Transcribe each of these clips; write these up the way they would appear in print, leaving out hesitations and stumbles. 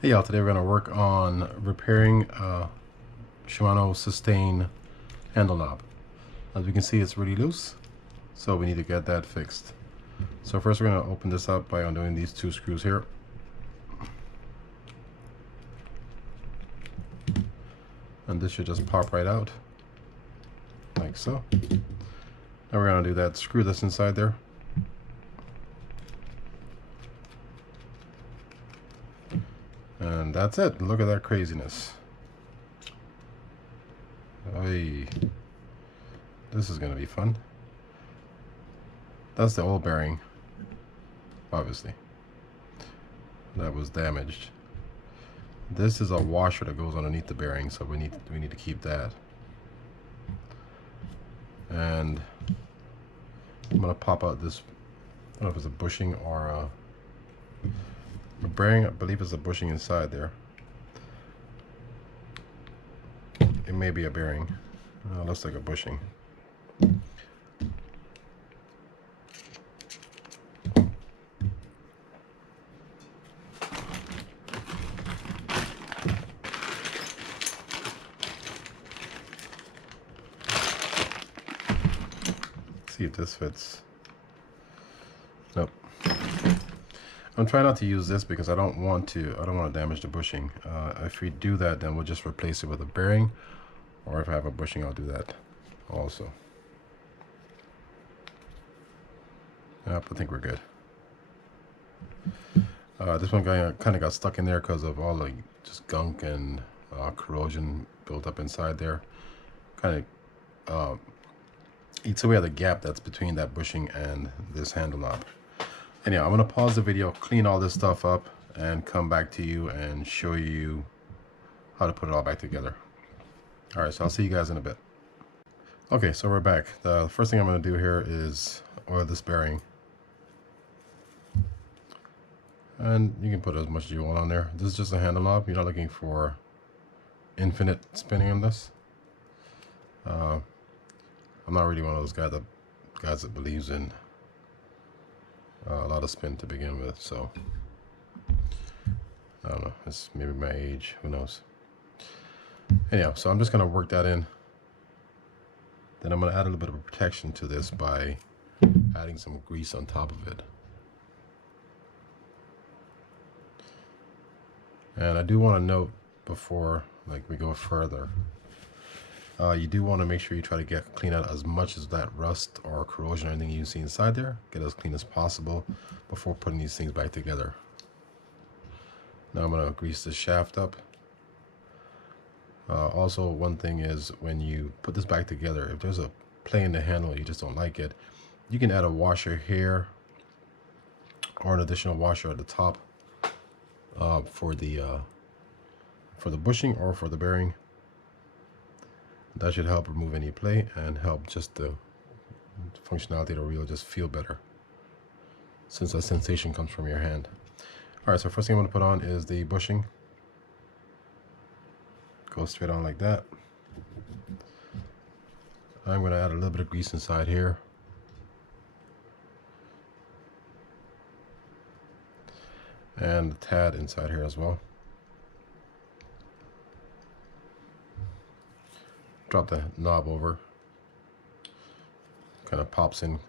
Hey y'all, today we're going to work on repairing Shimano Sustain handle knob. As we can see, it's really loose, so we need to get that fixed. So first we're going to open this up by undoing these two screws here. And this should just pop right out, like so. Now we're going to do that, screw this inside there. And that's it. Look at that craziness. Hey, this is going to be fun. That's the old bearing, obviously. That was damaged. This is a washer that goes underneath the bearing, so we need to keep that. And I'm going to pop out this, I don't know if it's a bushing or a bearing. I believe it's a bushing inside there. It may be a bearing. Looks like a bushing. See if this fits. Nope. I'm trying not to use this because I don't want to damage the bushing. If we do that, then we'll just replace it with a bearing, or if I have a bushing, I'll do that also. Yep, I think we're good. This one kind of got stuck in there because of all the just gunk and corrosion built up inside there. Kind of eats away at the gap that's between that bushing and this handle knob. Anyhow, I'm going to pause the video, clean all this stuff up, and come back to you and show you how to put it all back together. Alright, so I'll see you guys in a bit. Okay, so we're back. The first thing I'm going to do here is oil this bearing. And you can put as much as you want on there. This is just a handle knob. You're not looking for infinite spinning on this. I'm not really one of those guys that believes in a lot of spin to begin with, so I don't know, it's maybe my age, who knows. Anyhow, so I'm just going to work that in. Then I'm going to add a little bit of protection to this by adding some grease on top of it. And I do want to note before we go further, you do want to make sure you try to clean out as much as that rust or corrosion or anything you see inside there. Get as clean as possible before putting these things back together. Now I'm going to grease this shaft up. Also, one thing is, when you put this back together, if there's a play in the handle you just don't like it, you can add a washer here or an additional washer at the top for the bushing or for the bearing. That should help remove any play and help just the functionality of the reel just feel better, since that sensation comes from your hand. Alright, so first thing I'm going to put on is the bushing. Go straight on like that. I'm going to add a little bit of grease inside here. And a tad inside here as well. Drop the knob over. Kind of pops in.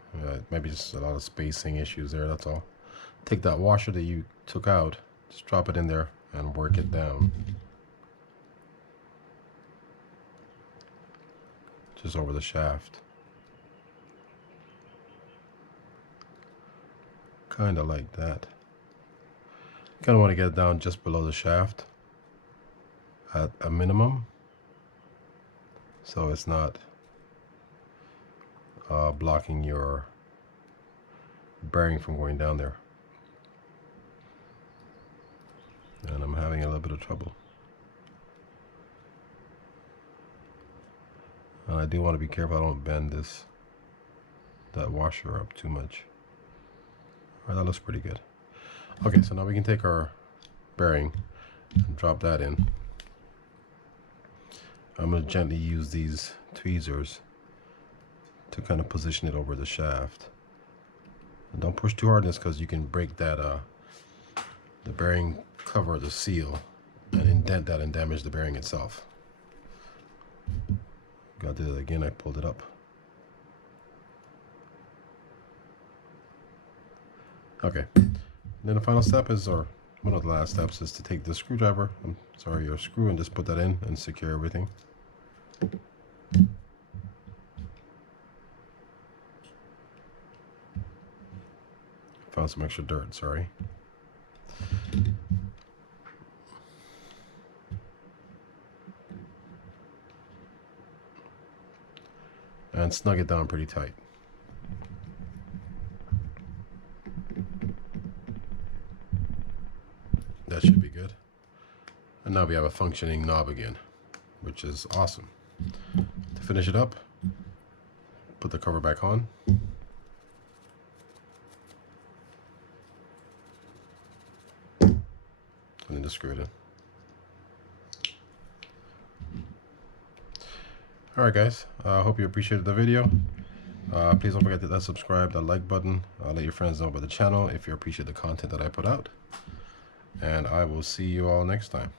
Maybe just a lot of spacing issues there, that's all. Take that washer that you took out, just drop it in there and work it down. Just over the shaft. Kind of like that. Kind of want to get it down just below the shaft at a minimum, so it's not blocking your bearing from going down there. And I'm having a little bit of trouble. I do want to be careful I don't bend that washer up too much. Alright, that looks pretty good. Okay, so now we can take our bearing and drop that in. I'm going to gently use these tweezers to kind of position it over the shaft. And don't push too hard on this because you can break that the bearing cover the seal and indent that and damage the bearing itself. Got to do it again. I pulled it up. Okay. And then the final step is, or one of the last steps, is to take the screwdriver, your screw, and just put that in and secure everything. Found some extra dirt, sorry. And snug it down pretty tight. That should be good. And now we have a functioning knob again, which is awesome. To finish it up, put the cover back on. And then just screw it in. Alright guys, I hope you appreciated the video. Please don't forget to hit that subscribe, that like button. Let your friends know about the channel if you appreciate the content that I put out. And I will see you all next time.